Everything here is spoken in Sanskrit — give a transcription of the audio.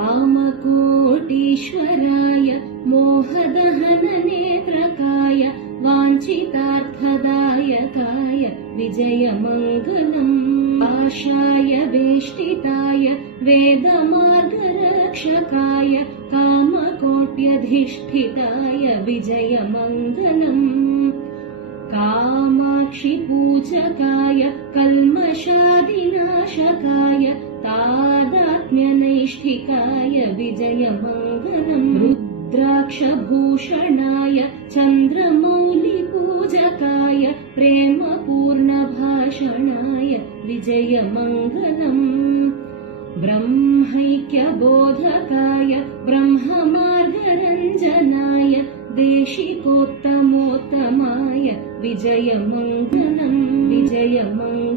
कामकोटीश्वराय मोहदहननेत्रकाय वाञ्छितार्थदायकाय विजयमङ्गलम्। आशाय वेष्टिताय वेदमार्गरक्षकाय कामकोट्यधिष्ठिताय विजयमङ्गलम्। कामाक्षिपूजकाय कल्मषादिनाशकाय तादात्म्यनैष्ठिकाय विजयमङ्गलम्। रुद्राक्षभूषणाय चन्द्रमौलिपूजकाय प्रेमपूर्णभाषणाय विजयमङ्गलम्। ब्रह्मैक्यबोधकाय ब्रह्ममार्गरञ्जनाय देशिकोत्तमोत्तमाय विजयमङ्गलम्। विजयमङ्गलम्।